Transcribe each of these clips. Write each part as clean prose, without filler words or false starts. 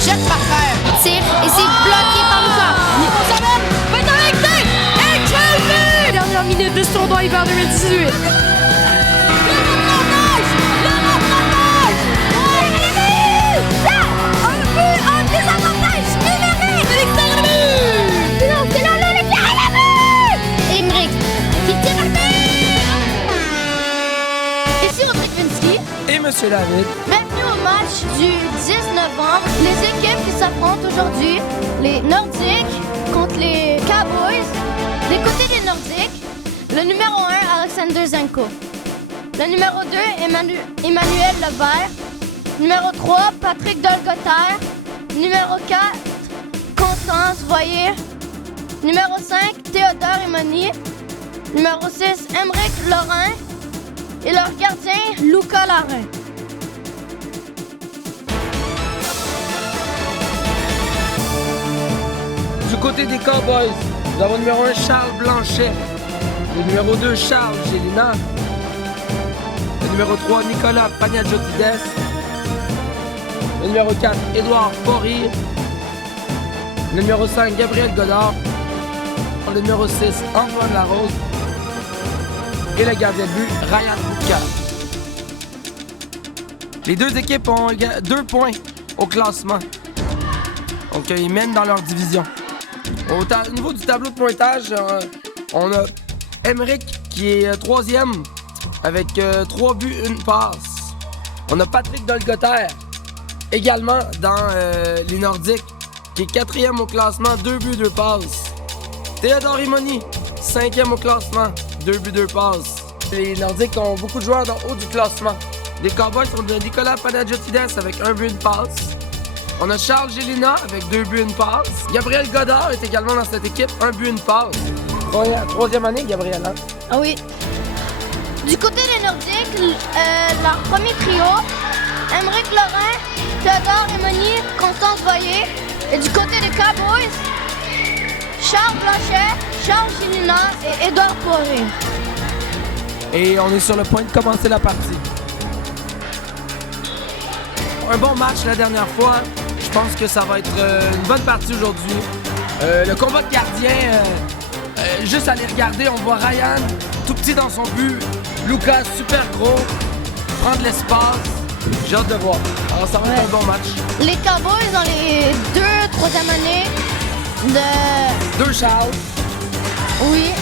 jette par terre. Tire et c'est bloqué par Lucas. Nico Sabel va être arrêté. Et quel but! Dernière minute de ce tournoi hiver 2018. Et Monsieur David. Bienvenue au match du 10 novembre. Les équipes qui s'affrontent aujourd'hui, les Nordiques contre les Cowboys. Des côtés des Nordiques, le numéro 1, Alexander Zenko. Le numéro 2, Emmanuel Levert. Numéro 3, Patrick Dolgoter. Numéro 4, Constance Voyer. Numéro 5, Théodore Imoni. Numéro 6, Émeric Laurent. Et leur gardien, Lucas Larin. Du côté des Cowboys, nous avons le numéro 1, Charles Blanchet. Le numéro 2, Charles Gélina. Le numéro 3, Nicolas Pagnajotides. Le numéro 4, Édouard Faury. Le numéro 5, Gabriel Godard. Le numéro 6, Antoine Larose. Et le gardien de but, Ryan Bouka. Les deux équipes ont 2 points au classement. Donc, ils mènent dans leur division. Au niveau du tableau de pointage, on a Émeric qui est 3e avec 3 buts, 1 passe. On a Patrick Dolgoter également dans les Nordiques qui est 4e au classement, 2 buts, 2 passes. Théodore Imoni, 5e au classement, 2 buts, 2 passes. Les Nordiques ont beaucoup de joueurs dans le haut du classement. Les Cowboys sont de Nicolas Panajotides avec 1 but, 1 passe. On a Charles Gélina avec 2 buts, 1 passe. Gabriel Godard est également dans cette équipe, 1 but, 1 passe. Troisième année, Gabriel, hein? Ah oui. Du côté des Nordiques, leur premier trio, Émeric Laurent, Théodore Imoni, Constance Voyer. Et du côté des Cowboys, Charles Blanchet, Charles Gélina et Édouard Poiré. Et on est sur le point de commencer la partie. Un bon match la dernière fois. Je pense que ça va être une bonne partie aujourd'hui. Le combat de gardien, juste à les regarder, on voit Ryan, tout petit dans son but. Lucas, super gros, prendre l'espace. J'ai hâte de voir. Alors ça va être un bon match. Les Cowboys dans les 2 troisième années de... 2 Charles. Oui.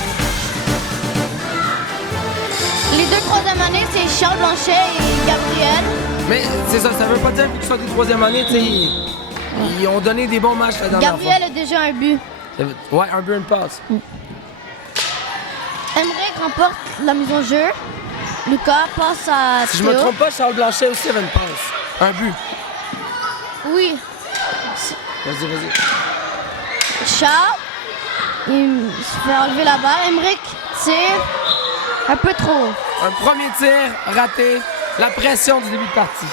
Les 2 troisième années, c'est Charles Blanchet et Gabriel. Mais c'est ça, ça veut pas dire qu'ils sont des troisième année, tu sais, ils ont donné des bons matchs la dernière Gabriel a déjà un but. fois. Ouais, un but, 1 passe. Émeric remporte la mise en jeu. Lucas passe à Si je Théo. me trompe pas, Charles Blanchet aussi avait une passe. Un but. Oui. Vas-y. Charles, il se fait enlever la balle. Émeric tire un peu trop haut. Un premier tir raté. La pression du début de partie.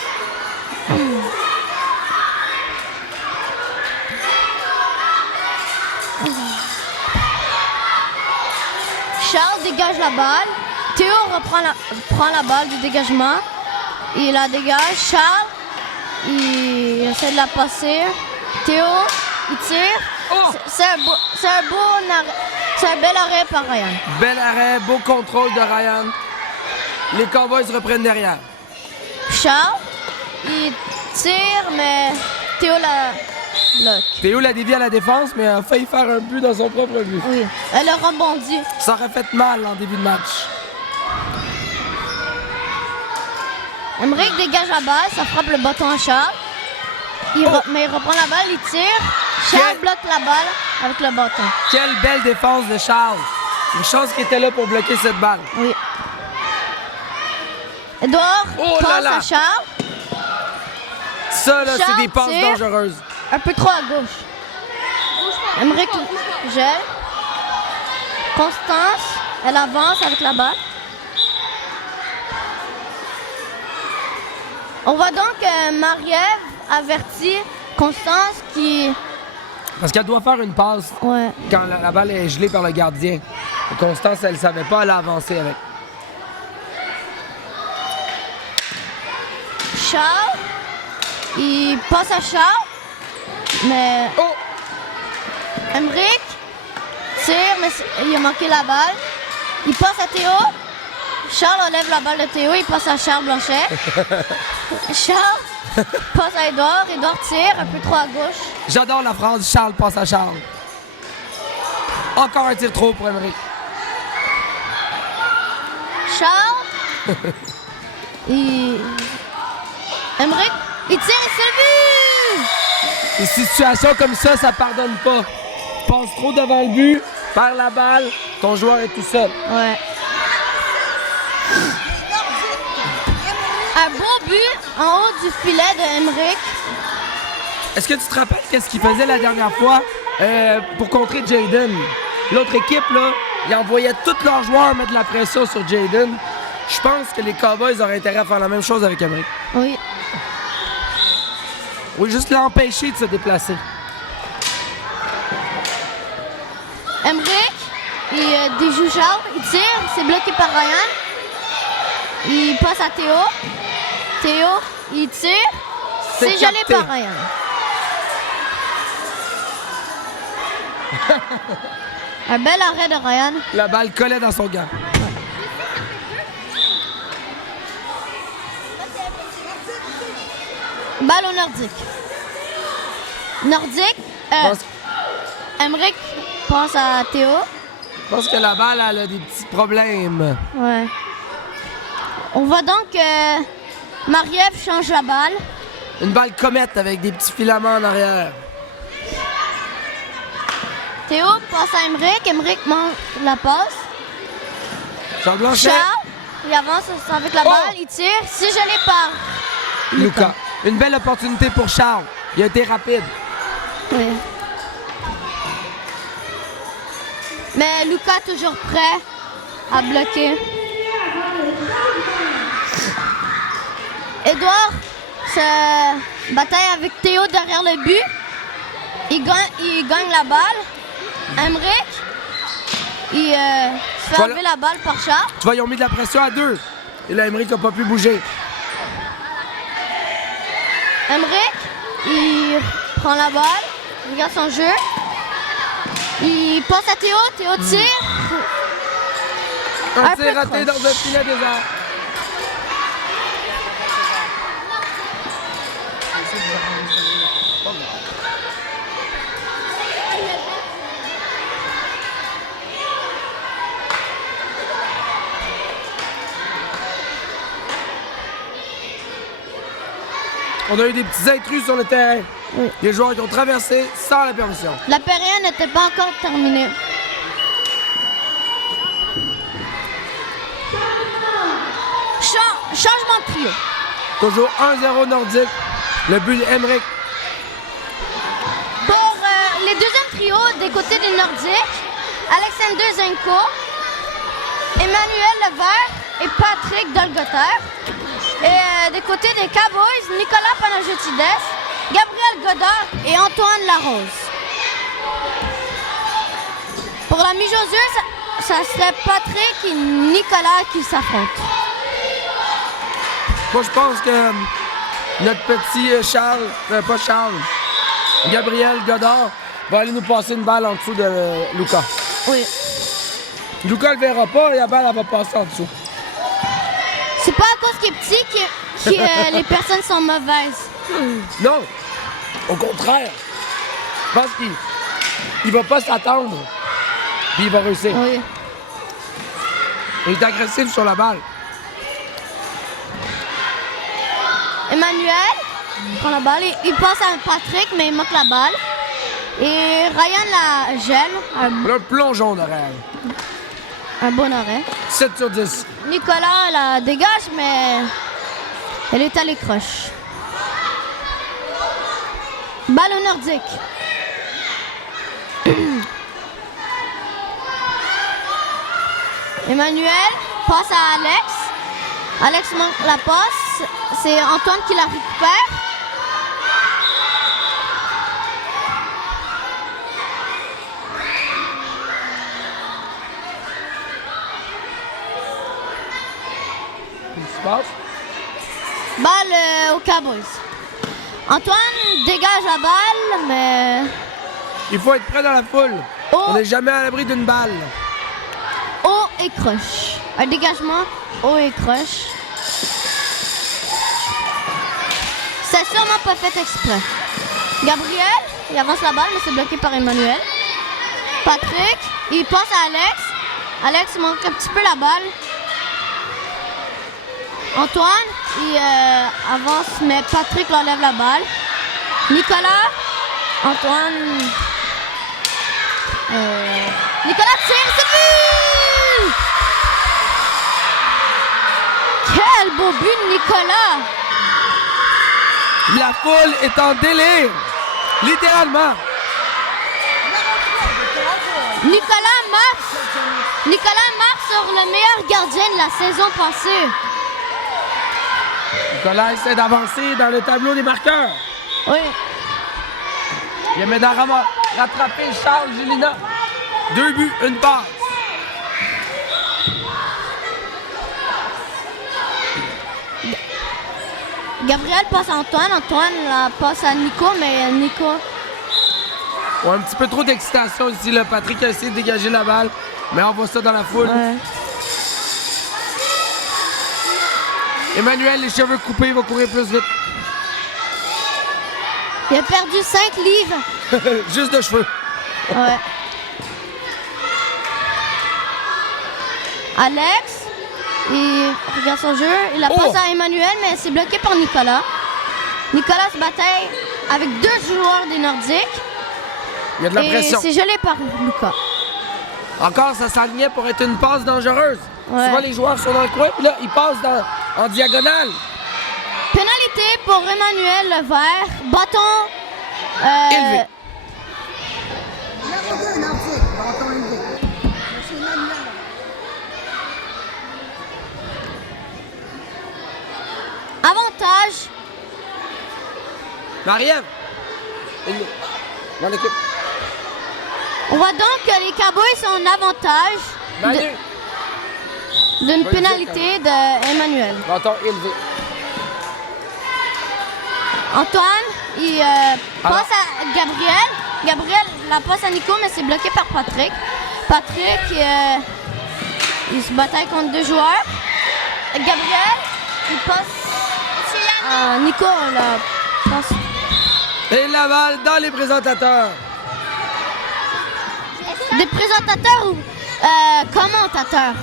Charles dégage la balle. Théo prend la balle du dégagement. Il la dégage. Charles, il essaie de la passer. Théo, il tire. Oh! C'est un bel arrêt par Ryan. Bel arrêt, beau contrôle de Ryan. Les Cowboys reprennent derrière. Charles, il tire, mais Théo la bloque. Théo l'a dévié à la défense, mais a failli faire un but dans son propre but. Oui, elle a rebondi. Ça aurait fait mal en début de match. Émeric dégage la balle, ça frappe le bâton à Charles. Mais il reprend la balle, il tire. Charles bloque la balle avec le bâton. Quelle belle défense de Charles. Une chance qu'il était là pour bloquer cette balle. Oui. Édouard passe à Charles. Ça, là, c'est des passes tire. dangereuses. Un peu trop à gauche. Émeric gèle. Constance, elle avance avec la balle. On voit donc Marie-Ève avertit Constance qui... Parce qu'elle doit faire une passe quand la balle est gelée par le gardien. Et Constance, elle ne savait pas, elle a avancé avec. Charles, il passe à Charles. Mais Oh! Emmerich tire, mais il a manqué la balle. Il passe à Théo. Charles enlève la balle de Théo, il passe à Charles Blanchet. Charles passe à Édouard. Édouard tire, un peu trop à gauche. J'adore la phrase Charles passe à Charles. Encore un tir trop pour Emmerich. Charles. Emmerich, il tire et c'est le but! Des situations comme ça pardonne pas. Tu passes trop devant le but, perds la balle, ton joueur est tout seul. Ouais. Un beau but en haut du filet de Emmerich. Est-ce que tu te rappelles qu'est-ce qu'ils faisaient la dernière fois pour contrer Jaden? L'autre équipe, là, ils envoyaient tous leurs joueurs mettre de la pression sur Jaden. Je pense que les Cowboys auraient intérêt à faire la même chose avec Emmerich. Oui. Oui, juste l'empêcher de se déplacer. Emmerich, il déjoue Charles, il tire, c'est bloqué par Ryan. Il passe à Théo. Théo, il tire, c'est gelé capté. par Ryan. Un bel arrêt de Ryan. La balle collait dans son gant. Balle au Nordique. Nordique, Je pense, Emmerich passe à Théo. je pense que la balle, elle a des petits problèmes. Ouais. On voit donc que Marie-Ève change la balle. Une balle comète avec des petits filaments en arrière. Théo passe à Emmerich. Emmerich manque la passe. Charles Blanchet, Charles, il avance avec la Oh! balle, il tire. C'est gelé par Lucas. Une belle opportunité pour Charles. Il a été rapide. Oui. Mais Lucas toujours prêt à bloquer. Édouard se bataille avec Théo derrière le but. Il gagne la balle. Emmerich, il se fait Voilà. enlever la balle par Charles. Tu vois, ils ont mis de la pression à 2. Et là, Emmerich n'a pas pu bouger. Emmerich, il prend la balle, il regarde son jeu. Il passe à Théo, Théo tire. Un Un tir peu raté dans croche. un filet désert. On a eu des petits intrus sur le terrain. Oui. Les joueurs qui ont traversé sans la permission. La période n'était pas encore terminée. Changement de trio. Toujours 1-0 Nordique. Le but d'Emmerich. Pour les deuxièmes trios des côtés des Nordiques, Alexander Zenko, Emmanuel Levert et Patrick Dolgoter. Et des côtés des Cowboys, Nicolas Panajotides, Gabriel Godard et Antoine Larose. Pour la mi-joseuse, ça serait Patrick et Nicolas qui s'affrontent. Moi, je pense que notre petit Charles, pas Charles, Gabriel Godard, va aller nous passer une balle en dessous de Lucas. Oui. Lucas le verra pas et la balle, elle va passer en dessous. C'est pas à cause qu'il est petit que les personnes sont mauvaises. Non, au contraire. Je pense qu'il va pas s'attendre. Puis il va réussir. Oui. Il est agressif sur la balle. Emmanuel prend la balle, il passe à Patrick, mais il manque la balle. Et Ryan la gèle, Le plongeon derrière. un bon arrêt. 7 sur 10. Nicolas la dégage, mais elle est allée croche. Balle au Nordique. Emmanuel passe à Alex. Alex manque la passe. C'est Antoine qui la récupère. Qu'est-ce qui se passe? Balle aux Cowboys. Antoine dégage la balle, mais Il faut être près dans la foule. Oh. On n'est jamais à l'abri d'une balle. haut et croche. Un dégagement haut et croche. C'est sûrement pas fait exprès. Gabriel, il avance la balle, mais c'est bloqué par Emmanuel. Patrick, il passe à Alex. Alex manque un petit peu la balle. Antoine, il avance, mais Patrick enlève la balle. Nicolas, Antoine. Nicolas tire, c'est but! Quel beau but de Nicolas! La foule est en délire. Littéralement. Nicolas marque sur le meilleur gardien de la saison passée. Nicolas essaie d'avancer dans le tableau des marqueurs. Oui. Il a maintenant rattrapé Charles Gélina. 2 buts, 1 passe. Gabriel passe à Antoine. Antoine la passe à Nico, mais Nico. Ouais, un petit peu trop d'excitation ici. Là. Patrick a essayé de dégager la balle, mais on voit ça dans la foule. Ouais. Emmanuel, les cheveux coupés, il va courir plus vite. Il a perdu 5 livres. Juste de cheveux. Ouais. Alex, il regarde son jeu. Il la passe à Emmanuel, mais c'est bloqué par Nicolas. Nicolas se bataille avec 2 joueurs des Nordiques. Il y a de la Et pression. c'est gelé par Lucas. Encore, ça s'alignait pour être une passe dangereuse. Ouais. Souvent, les joueurs sont dans le coin, puis là, ils passent en diagonale. Pénalité pour Emmanuel Levert. Bâton. Élevé. Avantage. Marie-Ève. Dans l'équipe. On voit donc que les Cowboys sont en avantage Manu. d'une Vas-y, pénalité d'Emmanuel. Bâton élevé. Antoine, il passe à Gabriel. Gabriel la passe à Nico, mais c'est bloqué par Patrick. Patrick, il se bataille contre 2 joueurs. Gabriel, il passe à Nico, la passe. Et la balle dans les présentateurs. Des présentateurs ou commentateurs?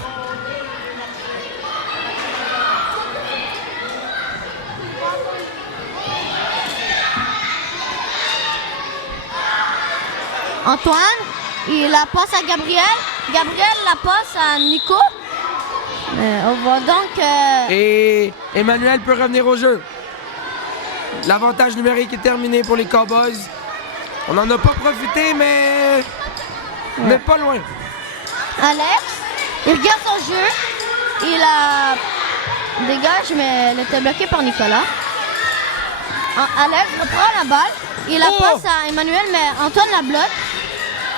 Antoine, il la passe à Gabriel. Gabriel la passe à Nico. On voit donc... Et Emmanuel peut revenir au jeu. L'avantage numérique est terminé pour les Cowboys. On n'en a pas profité, mais pas loin. Alex, il regarde son jeu. Il la dégage, mais elle était bloquée par Nicolas. Alex reprend la balle. Il la passe à Emmanuel, mais Antoine la bloque.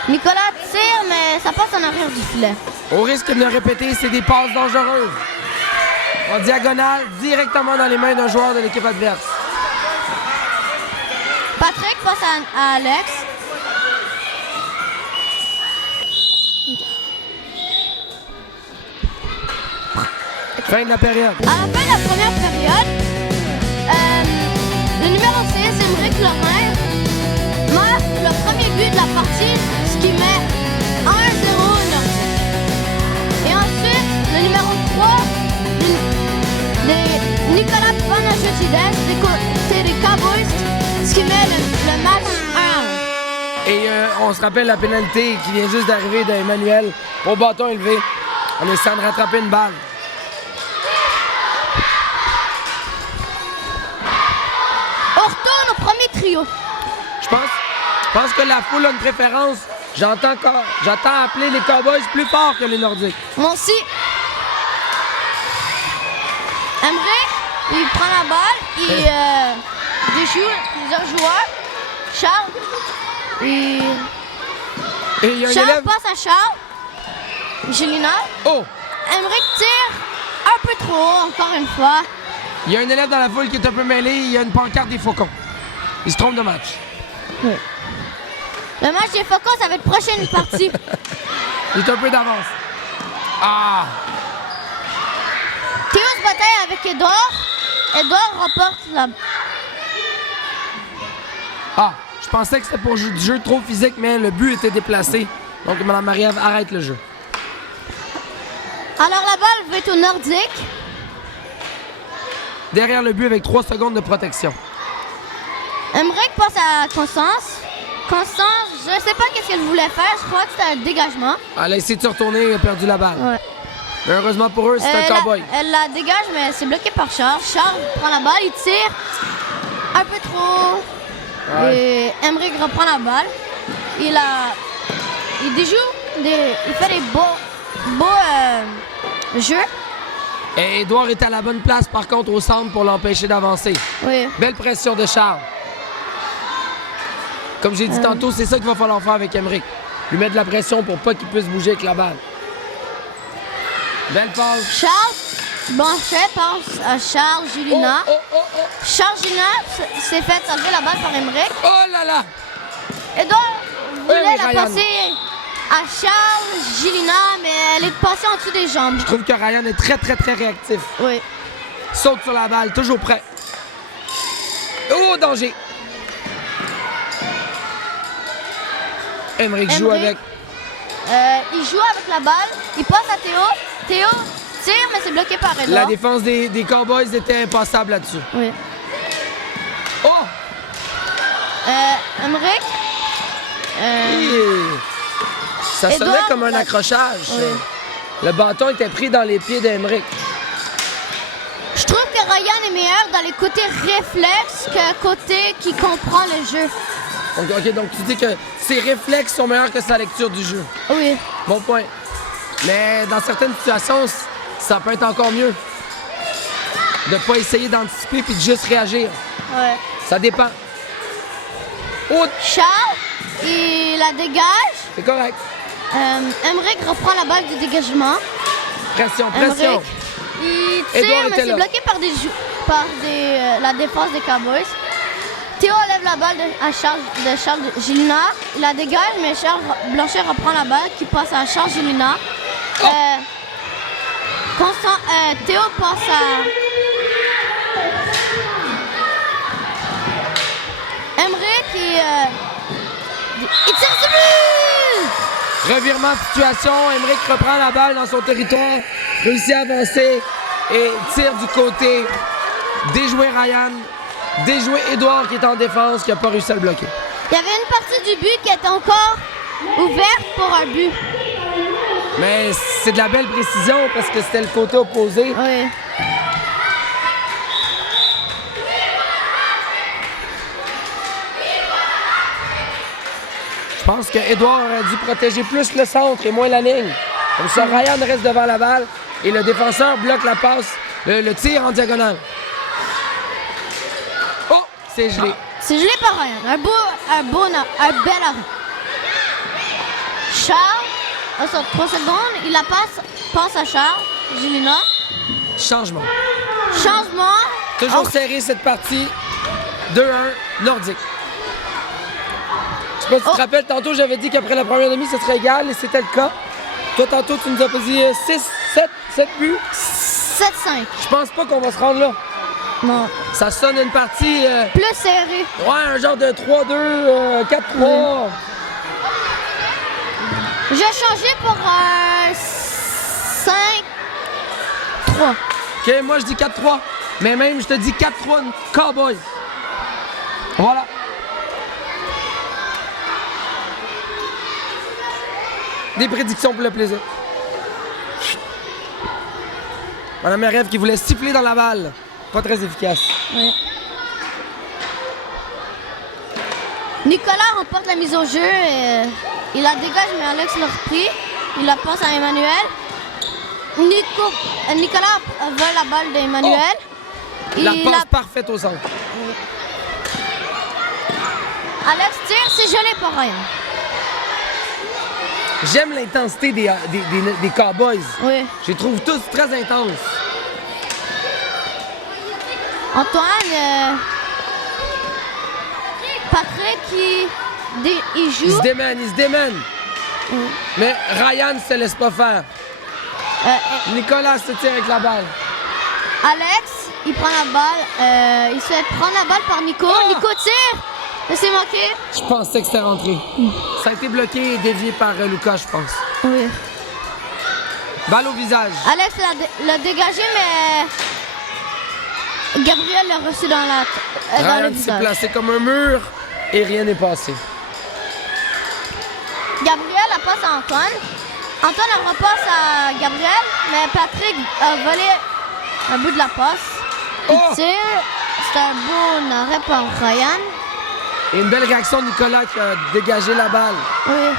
Nicolas tire, mais ça passe en arrière du filet. Au risque de le répéter, c'est des passes dangereuses. En diagonale, directement dans les mains d'un joueur de l'équipe adverse. Patrick passe à Alex. Fin de la période. À la fin de la première période, le numéro 6, Émeric Lorrain, marque le premier but de la partie, ce qui met 1-0 Nordique. Et ensuite, le numéro 3, Nicolas Panachotides, des côtés des Cowboys, ce qui met le match 1-1. Et on se rappelle la pénalité qui vient juste d'arriver d'Emmanuel au bâton élevé en essayant de rattraper une balle. On retourne au premier trio. Je pense que la foule a une préférence. J'entends appeler les Cowboys plus fort que les Nordiques. Moi aussi. Émeric, il prend la balle, il déjoue plusieurs joueurs. Charles, Et il y a un Charles élève... passe à Charles. Gélina. Oh! Émeric tire un peu trop haut, encore une fois. Il y a un élève dans la foule qui est un peu mêlé. Il y a une pancarte des Faucons. Il se trompe de match. Le match des Faucons, ça va être prochaine partie. Il est un peu d'avance. Ah! Théo se bataille avec Edouard. Edouard remporte la... Ah! Je pensais que c'était pour du jeu trop physique, mais le but était déplacé. Donc, Mme Marie-Ève arrête le jeu. Alors la balle va être au nordique. Derrière le but avec 3 secondes de protection. Emmerich passe à Constance. Constance, je sais pas qu'est-ce qu'elle voulait faire. Je crois que c'était un dégagement. Elle a essayé de se retourner, elle a perdu la balle. Ouais. Mais heureusement pour eux, c'est un cowboy. Elle la dégage, mais c'est bloqué par Charles. Charles prend la balle, il tire un peu trop. Ouais. Et Emmerich reprend la balle. Il déjoue, il fait des beaux jeux. Et Édouard est à la bonne place, par contre, au centre pour l'empêcher d'avancer. Oui. Belle pression de Charles. Comme j'ai dit tantôt, c'est ça qu'il va falloir faire avec Emmerich. Lui mettre de la pression pour pas qu'il puisse bouger avec la balle. Belle passe. Charles Blanchet passe à Charles Julina. Oh. Charles Julina s'est fait enlever la balle par Emmerich. Oh là là! Edouard voulait oui, la Ryan. passer à Charles Gilina, mais elle est passée en dessous des jambes. Je trouve que Ryan est très réactif. Oui. Saute sur la balle, toujours prêt. Oh, danger! Emmerich joue Emmerich. avec. Il joue avec la balle, il passe à Théo. Théo tire, mais c'est bloqué par Edouard. La défense des Cowboys était impassable là-dessus. Oui. Oh! Emmerich. Ça sonnait Édouard, comme un la- accrochage. Oui. Le bâton était pris dans les pieds d'Emmerich. Je trouve que Ryan est meilleur dans les côtés réflexes que côté qui comprend le jeu. Donc tu dis que ses réflexes sont meilleurs que sa lecture du jeu. Oui. Bon point. Mais dans certaines situations, ça peut être encore mieux. De pas essayer d'anticiper puis de juste réagir. Ouais. Ça dépend. Oh, Charles, il la dégage. c'est correct. Emmerich reprend la balle du dégagement. Pression. Emmerich, il tire, Édouard mais était c'est là. bloqué par la défense des Cowboys. Théo lève la balle de Charles Gilina. Il la dégage, mais Charles Blanchet reprend la balle qui passe à Charles Gilina. Oh. Théo passe à Emmerich il tire ce but! Revirement de situation. Emmerich reprend la balle dans son territoire. Réussit à avancer et tire du côté. Déjouer Ryan. Déjouer Édouard qui est en défense, qui n'a pas réussi à le bloquer. Il y avait une partie du but qui était encore ouverte pour un but. Mais c'est de la belle précision parce que c'était le côté opposé. Oui. Je pense qu'Édouard aurait dû protéger plus le centre et moins la ligne. Comme ça, Ryan reste devant la balle et le défenseur bloque la passe, le tir en diagonale. Oh, c'est gelé. C'est gelé par Ryan. Un bel arrêt. Charles, à 3 secondes, il la passe à Charles, Gilina. Changement. Changement. Toujours serré cette partie. 2-1, Nordique. Je sais pas si tu te rappelles, tantôt j'avais dit qu'après la première demi, ce serait égal et c'était le cas. Toi, tantôt, tu nous as dit 7 buts. 7-5. Je pense pas qu'on va se rendre là. Non. Ça sonne une partie... Plus serré. ouais, un genre de 3-2, 4-3. J'ai changé pour 5-3. OK, moi, je dis 4-3. Mais même, je te dis 4-3, Cowboys. Voilà. Des prédictions pour le plaisir. Madame Marie-Ève qui voulait siffler dans la balle. Pas très efficace. Oui. Nicolas remporte la mise au jeu. Il la dégage, mais Alex l'a repris. Il la passe à Emmanuel. Nicolas vole la balle d'Emmanuel. La passe parfaite au centre. Alex tire, c'est gelé par Ryan. J'aime l'intensité des Cowboys. Oui. Je les trouve tous très intenses. Antoine, Patrick, il Il se joue. démène, il se démène. Mais Ryan se laisse pas faire. Nicolas se tire avec la balle. Alex, il prend la balle. Il se fait prendre la balle par Nico. Nico tire. Mais c'est manqué. Je pensais que c'était rentré. Ça a été bloqué et dévié par Lucas, je pense. Oui. Balle au visage. Alex l'a dégagé, mais Gabriel l'a reçu dans le Ryan s'est visage. placé comme un mur et rien n'est passé. Gabriel la passe à Antoine. Antoine la repasse à Gabriel, mais Patrick a volé un bout de la passe. Il tire. C'est un beau arrêt par Ryan. Et une belle réaction de Nicolas qui a dégagé la balle. Oui.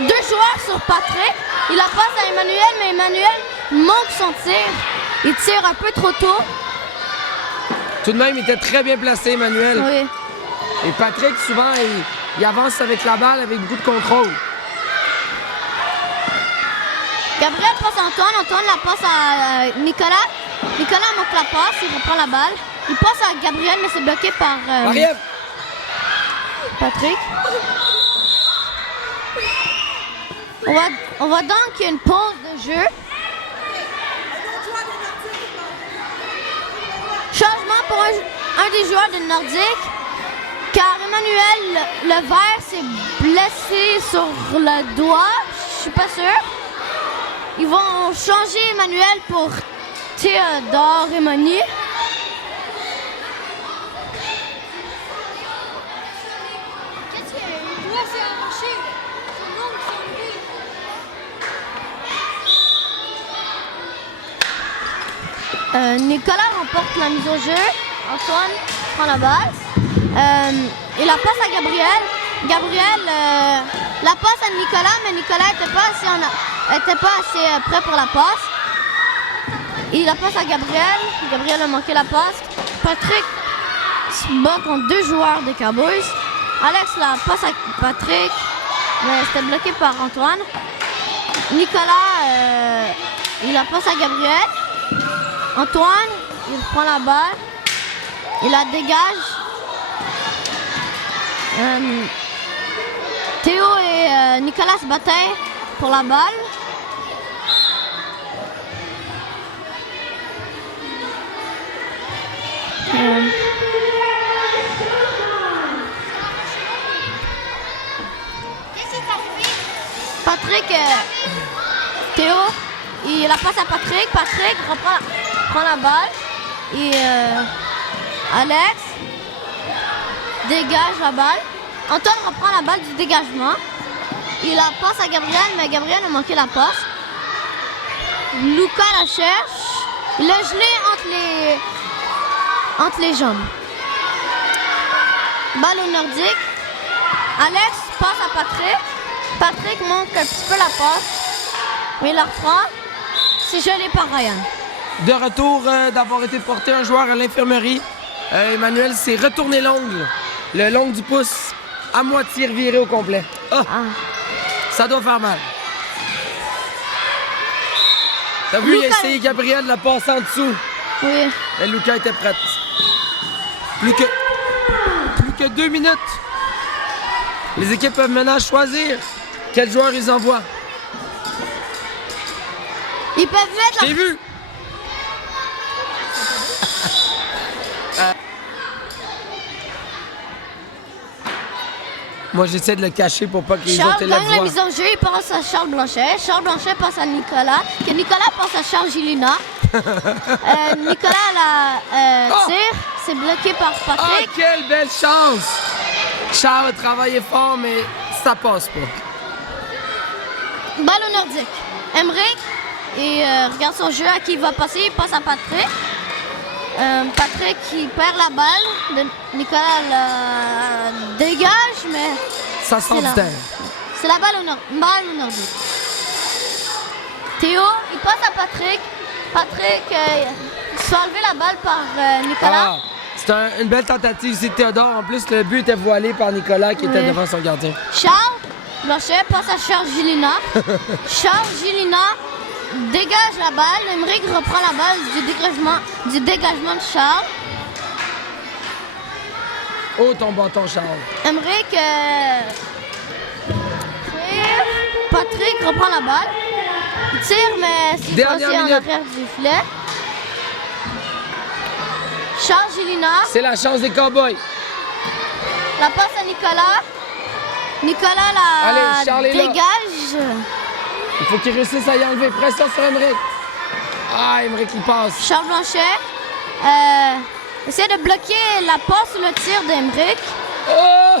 Deux joueurs sur Patrick. Il la passe à Emmanuel, mais Emmanuel manque son tir. Il tire un peu trop tôt. Tout de même, il était très bien placé, Emmanuel. Oui. Et Patrick, souvent, il avance avec la balle avec beaucoup de contrôle. Gabriel passe à Antoine. Antoine la passe à Nicolas. Nicolas manque la passe. Il reprend la balle. Il passe à Gabriel, mais c'est bloqué par Marie-Ève! Patrick. On va donc qu'il y ait une pause de jeu. Changement pour un des joueurs de Nordique, car Emmanuel Levert s'est blessé sur le doigt. Je suis pas sûre. Ils vont changer Emmanuel pour Théodore Raymoni. Qu'est-ce qu'il y a eu? Toi, c'est arraché. Son nom, Nicolas remporte la mise au jeu. Antoine prend la balle. Il la passe à Gabriel. Gabriel la passe à Nicolas, mais Nicolas n'était pas assez prêt pour la passe. Il la passe à Gabriel. Gabriel a manqué la passe. Patrick se bat contre deux joueurs des Cowboys. Alex la passe à Patrick, mais c'était bloqué par Antoine. Nicolas, il la passe à Gabriel. Antoine, il prend la balle. Il la dégage. Théo et Nicolas se battaient pour la balle. Patrick, Théo, il la passe à Patrick. Patrick prend la balle. Et Alex dégage la balle. Antoine reprend la balle du dégagement. Il la passe à Gabriel, mais Gabriel a manqué la passe. Lucas la cherche. Il l'a gelé entre les jambes. Balle au Nordique. Alex passe à Patrick. Patrick manque un petit peu la passe, mais il la reprend. C'est gelé par Ryan. De retour d'avoir été porté un joueur à l'infirmerie, Emmanuel s'est retourné l'ongle. Le l'ongle du pouce à moitié reviré au complet. Ça doit faire mal. T'as vu, il a essayé Gabriel de la passer en dessous. Oui. Et Lucas était prête. Plus que 2 minutes. Les équipes peuvent maintenant choisir quel joueur ils envoient. Ils peuvent mettre J'ai vu. Moi, j'essaie de le cacher pour pas que les Charles autres élèves gagne la voient. mise en jeu, il passe à Charles Blanchet. Charles Blanchet passe à Nicolas. Que Nicolas passe à Charles Gilina. Nicolas tire. C'est bloqué par Ah, Patrick. quelle belle chance! Charles a travaillé fort, mais ça passe pas. Balle au Nordique. Emmerich, et regarde son jeu à qui il va passer. Il passe à Patrick. Patrick qui perd la balle. Nicolas la dégage, mais Ça sent du là. terre. c'est la balle au Nordique. Théo, il passe à Patrick. Patrick se fait enlever la balle par Nicolas. C'est une belle tentative ici de Théodore. En plus, le but était voilé par Nicolas qui était Oui. devant son gardien. Charles Blanchet passe à Charles Gilina. Charles Gilina dégage la balle. Emmerich reprend la balle du dégagement de Charles. Oh, ton bâton, Charles. Emmerich tire. Patrick reprend la balle. Il tire, mais c'est Dernière passé en minute. arrière du filet. Charles Gélina. C'est la chance des Cowboys. La passe à Nicolas. Nicolas la Allez, Charles est là. dégage. Il faut qu'il réussisse à y enlever. Pression sur Emmerich. Ah, Emmerich, il passe. Charles Blanchet essaie de bloquer la passe ou le tir d'Emmerich. Oh!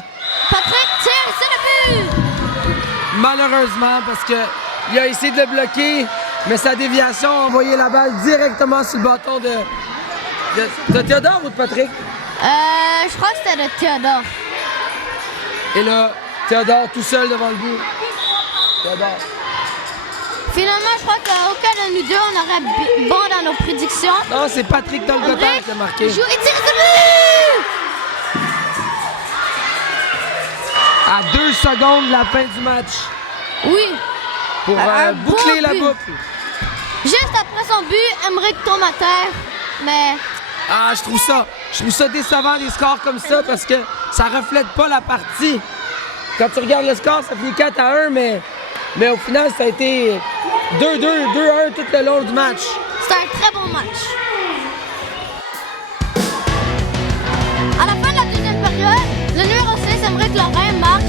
Patrick tire, c'est le but! Malheureusement, parce que il a essayé de le bloquer, mais sa déviation a envoyé la balle directement sur le bâton de Théodore ou de Patrick. Je crois que c'était de Théodore. Et là, Théodore tout seul devant le but. Théodore. Finalement, je crois qu'aucun de nous deux, on aurait bon dans nos prédictions. Non, c'est Patrick Tolgotaire Emmerich qui a marqué. joue et tire, c'est le but! À 2 secondes de la fin du match. Oui. Pour Un boucler beau la but. boucle. Juste après son but, Emmerich tombe à terre. Mais Ah, je trouve ça décevant des scores comme ça parce que ça reflète pas la partie. Quand tu regardes le score, ça finit 4-1, mais au final, ça a été 2-2, 2-1 tout le long du match. c'est un très bon match. À la fin de la deuxième période, le numéro 6, Emmerich Lorrain, marque